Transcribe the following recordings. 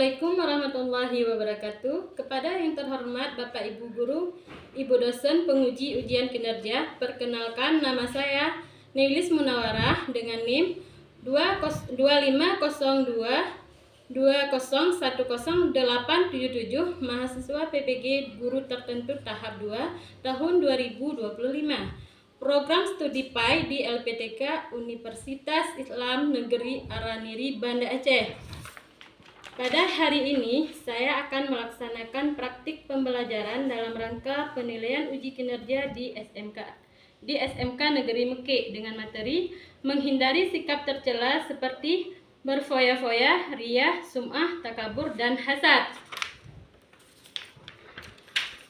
Assalamualaikum warahmatullahi wabarakatuh. Kepada yang terhormat Bapak Ibu Guru, Ibu Dosen Penguji Ujian Kinerja, perkenalkan nama saya Neilis Munawarah dengan NIM 250220100877, mahasiswa PPG Guru Tertentu tahap 2 tahun 2025. Program studi PAI di LPTK Universitas Islam Negeri Araniri, Banda Aceh. Pada hari ini, saya akan melaksanakan praktik pembelajaran dalam rangka penilaian uji kinerja di SMK Negeri Mekik dengan materi menghindari sikap tercela seperti berfoya-foya, riyah, sum'ah, takabur, dan hasad.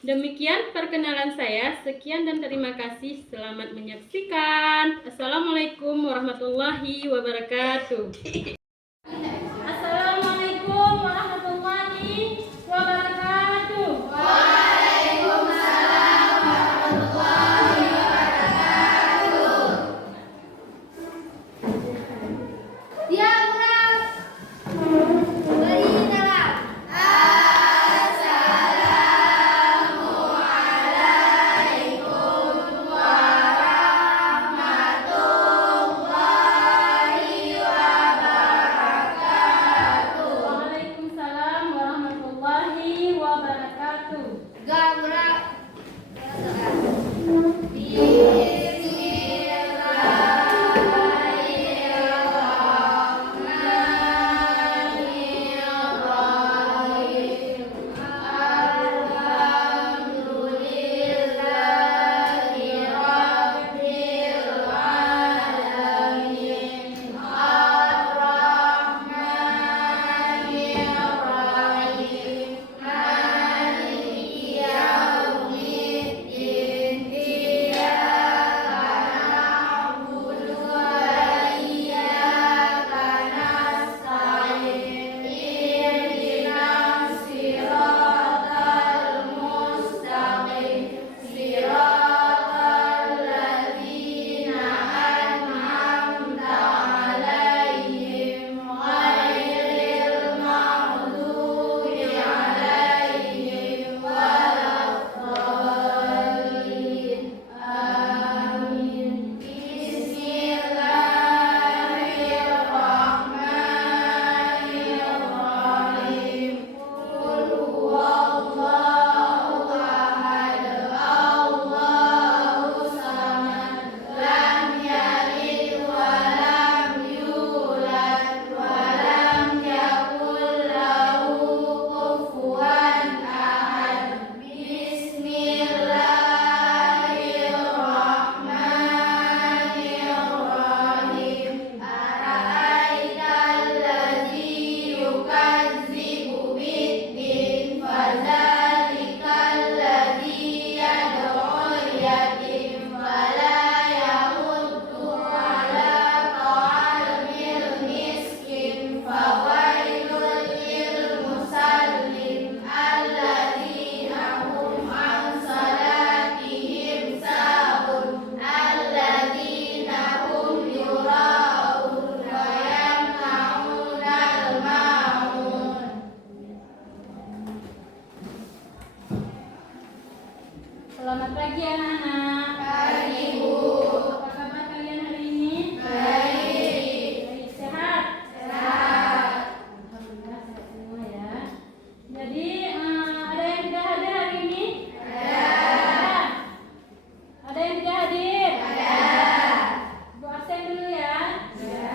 Demikian perkenalan saya. Sekian dan terima kasih. Selamat menyaksikan. Assalamualaikum warahmatullahi wabarakatuh. Selamat pagi anak-anak. Pagi, Bu. Apa kabar kalian hari ini? Baik. Baik, sehat? Sehat. Alhamdulillah sehat semua ya. Jadi ada yang tidak hadir hari ini? Ada. Ada yang tidak hadir? Ada. Bu absen dulu ya. Ada.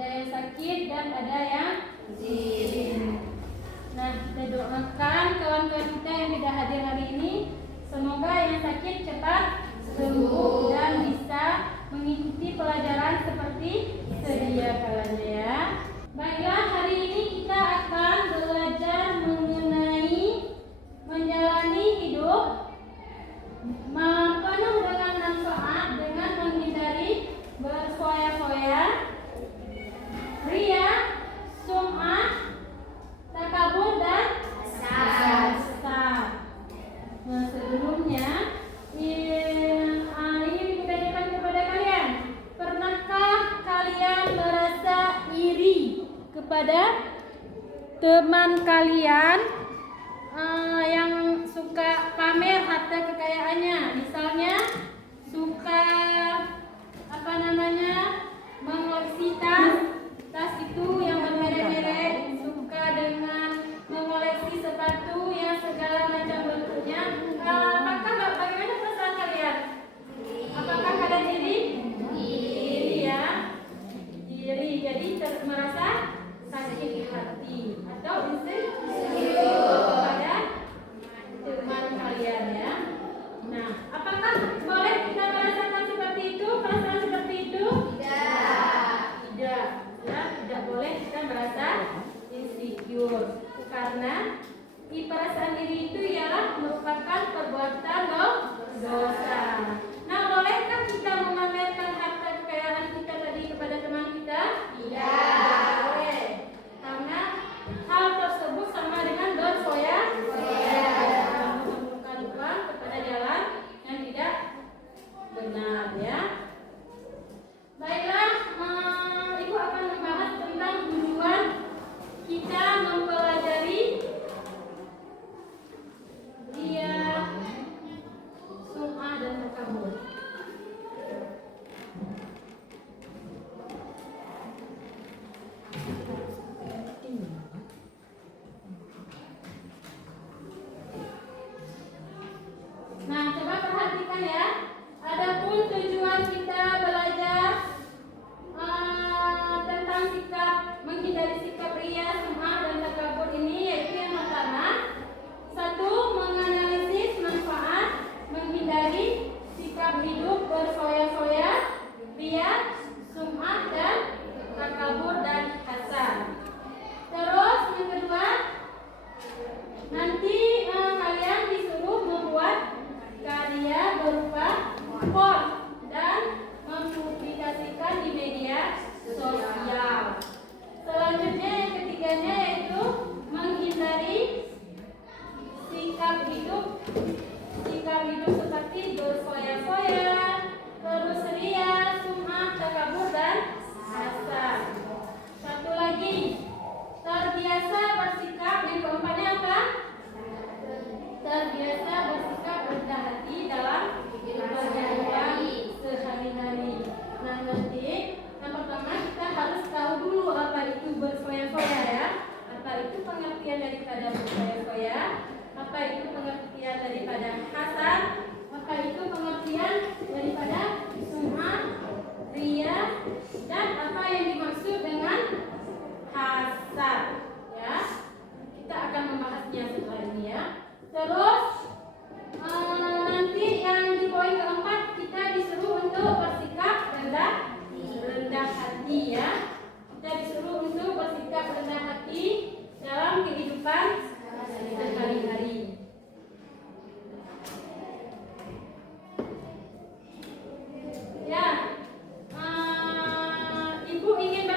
ada yang sakit dan ada yang izin. Nah, kita doakan kawan-kawan kita yang tidak hadir hari ini, semoga yang sakit cepat sembuh dan bisa mengikuti pelajaran seperti sedia kalanya ya. Baiklah, hari ini kita akan belajar mengenai menjalani hidup penuh dengan manfaat dengan menghindari berfoya-foya, ria, sum'ah, takabur dan hasad. Nah, sebelumnya ini ditanyakan kepada kalian, pernahkah kalian merasa iri kepada teman kalian yang suka pamer harta kekayaannya, misalnya suka mengoleksi tas itu yang bermerek-merek, suka dengan mengoleksi sepatu yang segala macam bentuknya. Bagaimana perasaan kalian? Apakah kalian iri? Iri ya, iri, jadi merasa sakit hati atau insecure kepada teman kalian ya. Nah, apakah boleh kita merasakan seperti itu, perasaan seperti itu? Tidak, ya, tidak boleh kita merasa insecure karena perasaan diri itu ialah merupakan perbuatan dosa. Nah, bolehkah kita memamerkan harta kekayaan kita tadi kepada teman kita? Tidak boleh, karena hal tersebut sama dengan berfoya-foya, mengumpulkan uang kepada jalan yang tidak benar ya. Baiklah, Ibu akan membahas tentang tujuan kita mempelajari ria, sum'ah dan takabur. Nah, coba perhatikan ya. Adapun tujuan kita belajar tentang sikap menghindari sikap ria, sum'ah dan takabur ini, yaitu yang pertama, satu, menganalisis manfaat menghindari sikap hidup berfoya-foya, ria, sum'ah dan takabur dan hasad. Terus yang kedua, nanti kalian disuruh membuat karya berupa post dan mempublikasikan di media sosial. Selanjutnya yang ketiganya yaitu menghindari sikap hidup seperti berfoya-foya, terus ria, sum'ah, takabur dan hasad. Satu lagi, terbiasa bersikap, yang keempatnya apa? Terbiasa bersikap rendah hati dalam kehidupan sehari-hari. Nah, nanti yang pertama kita harus tahu dulu apa itu berfoya-foya ya. Apa itu pengertian daripada berfoya-foya? Apa itu pengertian daripada hasad? Apa itu pengertian daripada sum'ah, ria, dan apa yang dimaksud dengan hasad ya. Kita akan membahasnya setelah ini ya. Terus nanti yang di poin keempat kita disuruh untuk bersikap rendah hati ya. Kita disuruh untuk bersikap rendah hati dalam kehidupan sehari-hari. Ya, Ibu ingin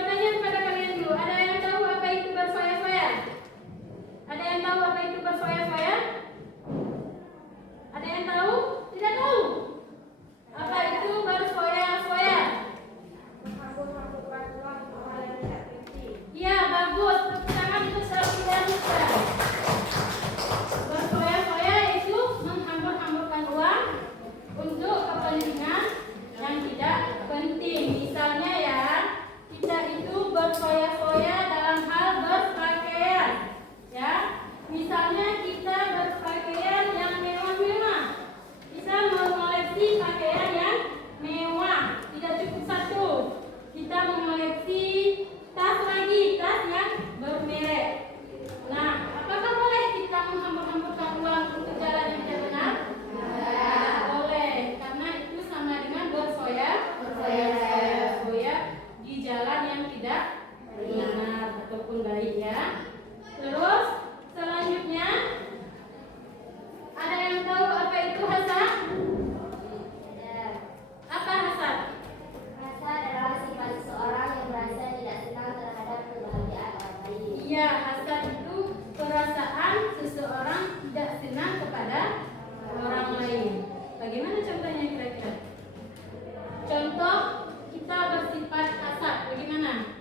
baik ya. Terus selanjutnya ada yang tahu apa itu hasad? Apa hasad? Hasad adalah sifat seseorang yang merasa tidak senang terhadap kebahagiaan orang lain. Iya, hasad itu perasaan seseorang tidak senang kepada orang lain. Bagaimana contohnya kira-kira? Contoh kita bersifat hasad, bagaimana?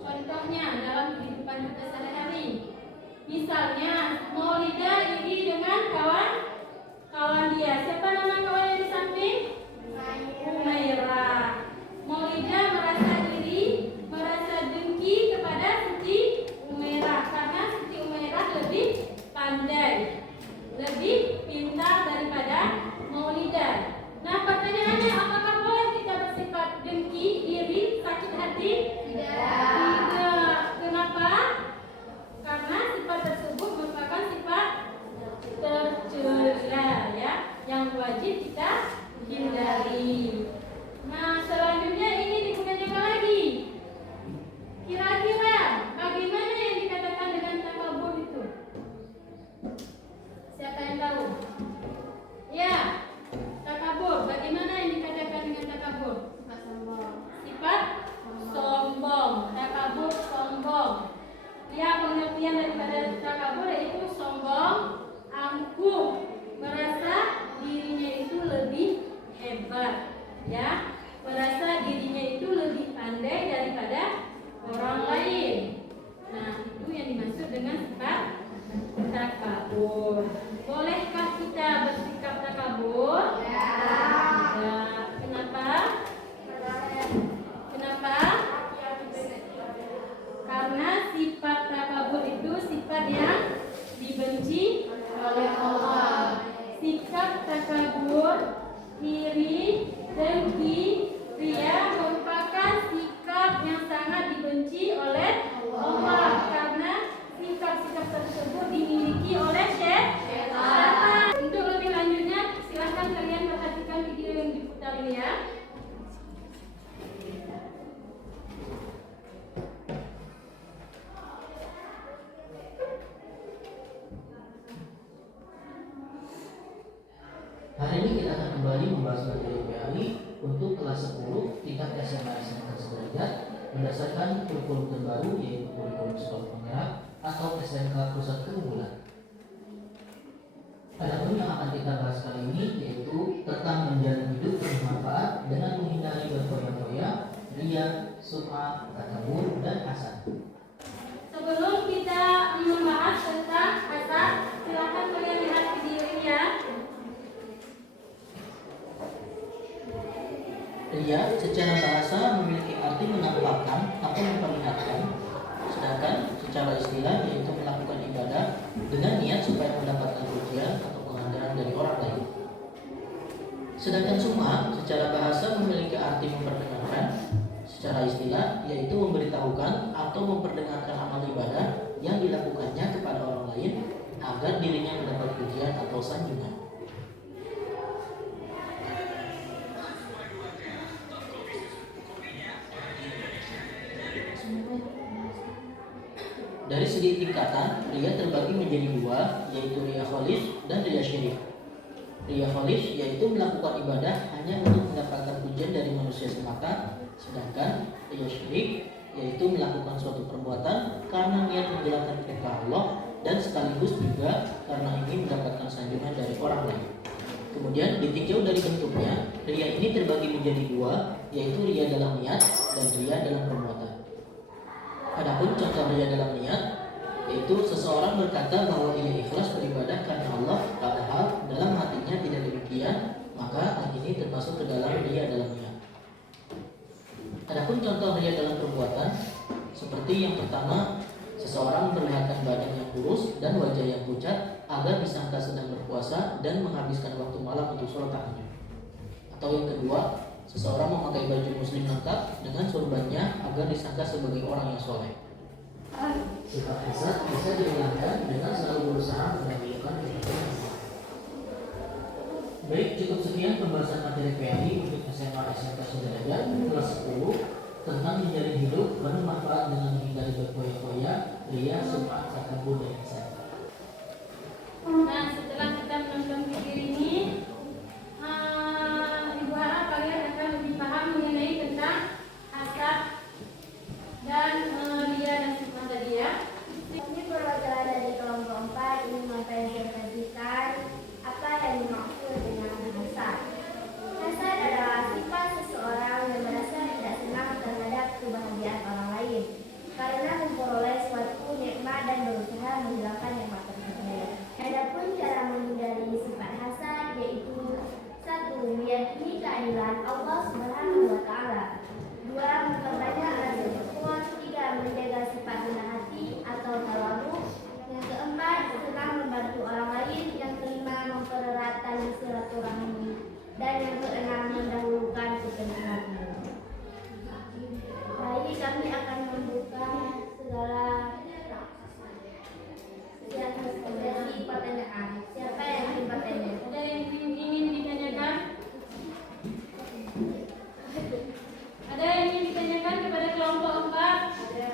Contohnya dalam kehidupan kita sehari-hari. Misalnya, Maulida iri dengan kawan dia. Siapa nama kawan yang di samping? Umairah. Maulida merasa iri, merasa dengki kepada Siti Umairah karena Siti Umairah lebih pandai, lebih pintar daripada Maulida. Nah, pertanyaannya, apakah boleh kita bersifat dengki, iri, sakit hati? Tidak. Kenapa? Karena sifat tersebut merupakan sifat tercela ya, yang wajib kita hindari. Nah, selanjutnya ini digunakan apa lagi? Kira-kira bagaimana yang dikatakan dengan takabur itu? Siapa yang tahu? Ya, takabur. Bagaimana yang dikatakan dengan takabur? Sifat sombong. Takabur sombong. Ya, pengertian daripada takabur yaitu sombong, angkuh, merasa dirinya itu lebih hebat, ya, merasa dirinya itu lebih pandai daripada orang lain. Nah, itu yang dimaksud dengan sifat takabur. Bolehkah kita bersikap takabur? Tidak. Kenapa? Kenapa? Karena sifat takabur itu sifat yang dibenci oleh Allah. Sikap takabur, iri, dengki, ria merupakan sikap yang sangat dibenci oleh Allah karena sikap-sikap tersebut dimiliki oleh syaitan. Untuk lebih lanjutnya, silahkan kalian perhatikan video yang diputar ini ya. Hari ini kita akan kembali membahas materi PAI untuk kelas 10 tingkat SMA SMK sederajat berdasarkan kurikulum terbaru yaitu kurikulum sekolah penggerak atau SMK Pusat Keunggulan. Adapun yang akan kita bahas kali ini yaitu tentang menjalani hidup bermanfaat dengan menghindari berfoya-foya, ria, sum'ah, takabur, dan hasad. Sebelum kita membahas tentang hasad, silakan kalian lihat video ini ya. Ria secara bahasa memiliki arti menampakkan atau memperlihatkan, sedangkan secara istilah yaitu melakukan ibadah dengan niat supaya mendapatkan pujian atau penghargaan dari orang lain. Sedangkan sum'ah secara bahasa memiliki arti memperdengarkan, secara istilah yaitu memberitahukan atau memperdengarkan amal ibadah yang dilakukannya kepada orang lain agar dirinya mendapat pujian atau sanjungan. Dari segi tingkatan, ria terbagi menjadi dua, yaitu ria kholis dan ria syirik. Ria kholis yaitu melakukan ibadah hanya untuk mendapatkan pujian dari manusia semata, sedangkan ria syirik yaitu melakukan suatu perbuatan karena niat menjalankan perintah Allah dan sekaligus juga karena ingin mendapatkan sanjungan dari orang lain. Kemudian ditinjau dari bentuknya, ria ini terbagi menjadi dua, yaitu ria dalam niat dan ria dalam perbuatan. Adapun contoh ria dalam niat, yaitu seseorang berkata bahwa ia ikhlas beribadah karena Allah, padahal dalam hatinya tidak demikian, maka hal ini termasuk ke dalam ria dalam niat. Adapun contoh ria dalam perbuatan, seperti yang pertama, seseorang memperlihatkan badan yang kurus dan wajah yang pucat agar disangka sedang berpuasa dan menghabiskan waktu malam untuk sholat tahajud. Atau yang kedua, seseorang memakai baju muslim lengkap dengan sorbannya agar disangka sebagai orang yang soleh. Sifat hasad bisa dihilangkan dengan selalu berusaha mendahulukan kebaikan. Baik, cukup sekian pembahasan materi PAI untuk SMA SMK sederajat kelas 10 tentang menjalin hidup bermanfaat dengan menghindari berfoya Pria suka takabur dan hasad. Nah, setelah kita menonton video ini, Ibu harap kalian akan lebih paham mengenai tentang hasad dan ria dan sifat tadi ya. Ini perwakilan dari kelompok 4 ini mempresentasikan apa yang dimaksud dengan hasad. Hasad adalah sifat seseorang yang merasa tidak senang terhadap kebahagiaan orang lain karena memperoleh suatu nikmat dan berusaha menghilangkan nikmat tersebut. Adapun cara menghindari sifat hasad yaitu 1. Meyakini keadilan Allah Subhanahu wa taala. 2. Memperbanyak rasa syukur. 3. Menjaga sifat rendah hati atau tawadhu. Yang keempat, senang membantu orang lain. Yang kelima, mempererat tali silaturahmi. Dan yang keenam, mendahulukan kepentingan umum. Baik, kami akan membuka segala sesi pertanyaan. Siapa yang ingin bertanya? Ada yang ingin ditanyakan? Ada yang ingin ditanyakan kepada kelompok 4? Ada.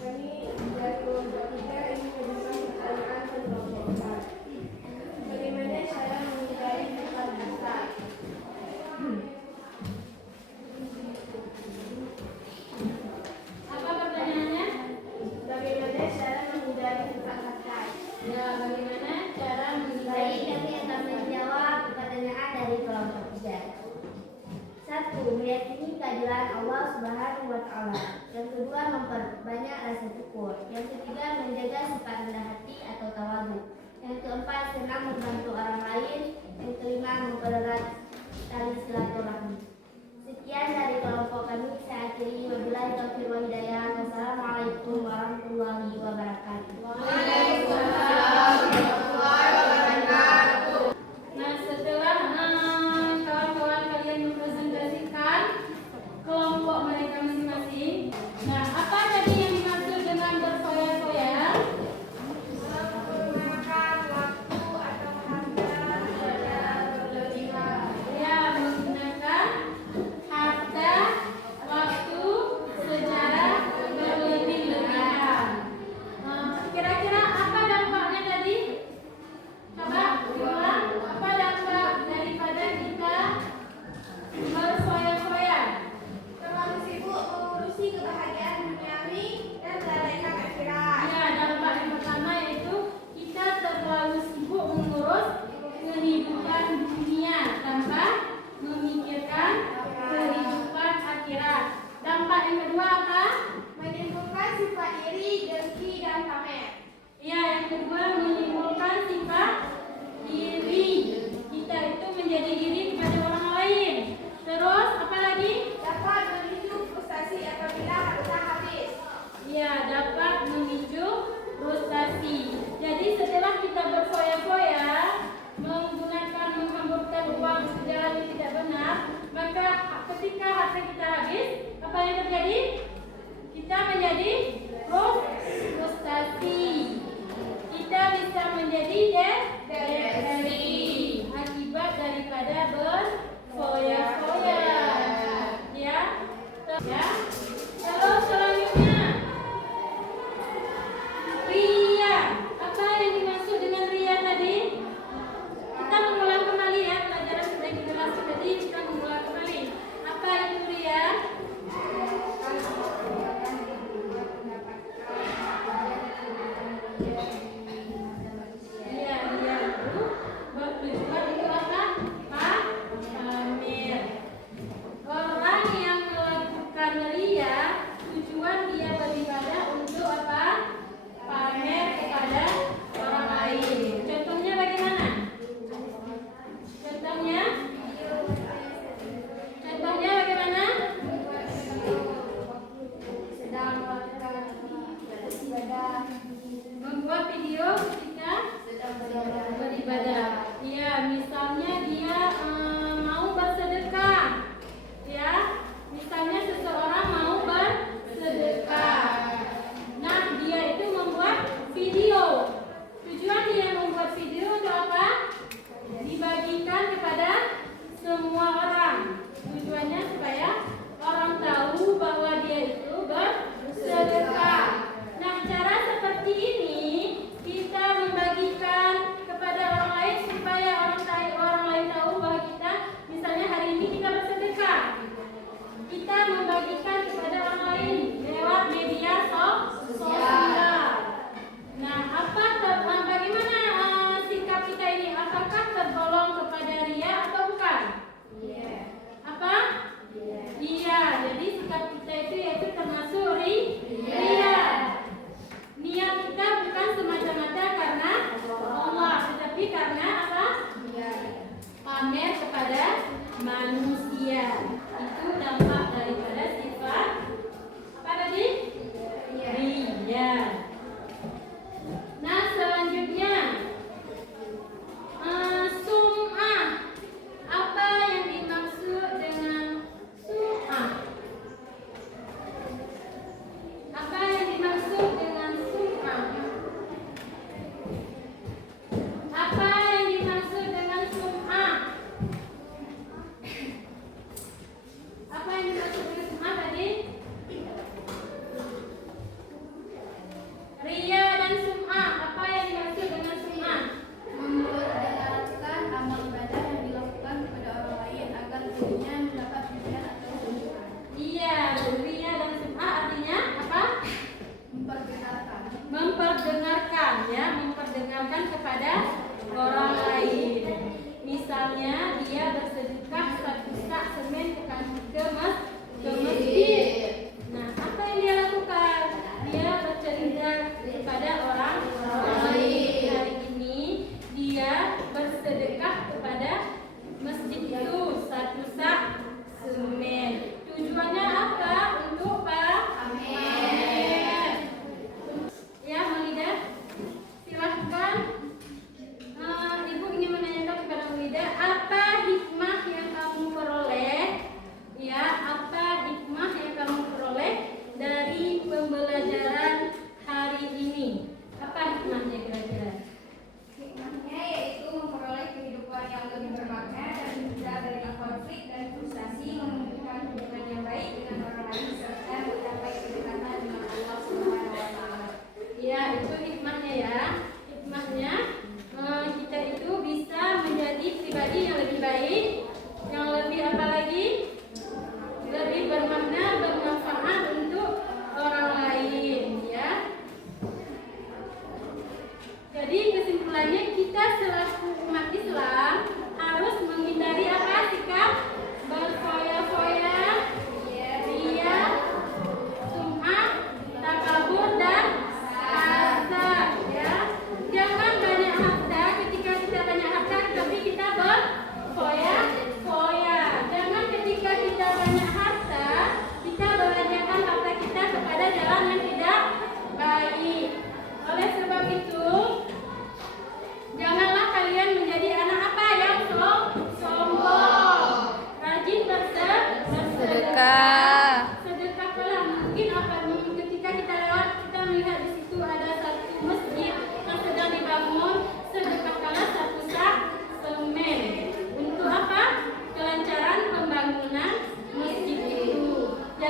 Kami dari kelompok 3 ingin mengajukan pertanyaan ke kelompok 4. Bagaimana cara menghindari sifat hasad? Apa pertanyaannya? Bagaimana cara menghindari sifat hasad? Ya, bagaimana cara Baik, menghindari? kami akan menjawab pertanyaan dari kelompok 3. 1. Meyakini keadilan Allah Subhanahu wa taala. Yang kedua, memperbanyak rasa syukur. Yang ketiga, menjaga sifat rendah hati atau tawadhu. Yang keempat, senang membantu orang lain. Yang kelima, mempererat tali silaturahmi. Sekian dari kelompok kami. Saya akhiri wabillahi taufiq wal hidayah. Wassalamualaikum warahmatullahi wabarakatuh. Nah, setelah kawan-kawan kalian mempresentasikan kelompok mereka masing-masing, nah apa tadi yang dimaksud dengan berfoya-foya? Menggunakan waktu atau harta secara berlebihan. Ya, menggunakan harta, waktu secara berlebih-lebihan. Kira-kira apa dampaknya tadi? Coba diulang. Apa dampak daripada kita berfoya-foya? Terlalu sibuk mengurusi kebahagiaan duniawi dan melalaikan akhirat. Ya, dampak yang pertama yaitu kita terlalu sibuk mengurus kehidupan dunia tanpa memikirkan kehidupan akhirat. Dampak yang kedua apa? Menimbulkan sifat iri, dengki, dan pamer. Ya, yang kedua menimbulkan sifat iri. Kita itu menjadi iri kepada orang lain. Terus apa lagi? Dapat memicu frustasi apabila harta habis. Ya, dapat memicu frustasi. Jadi setelah kita berfoya-foya, menggunakan menghamburkan uang ke jalan yang tidak benar, maka ketika harta kita habis, apa yang terjadi? Kita menjadi frustasi. Kita bisa menjadi depresi akibat daripada berfoya-foya. Ya.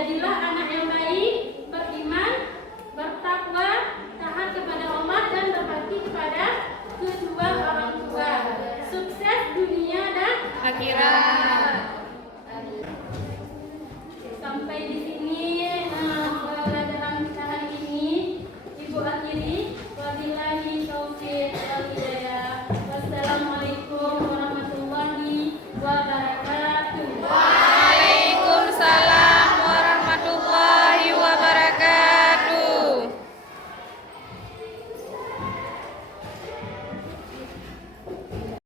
Jadilah anak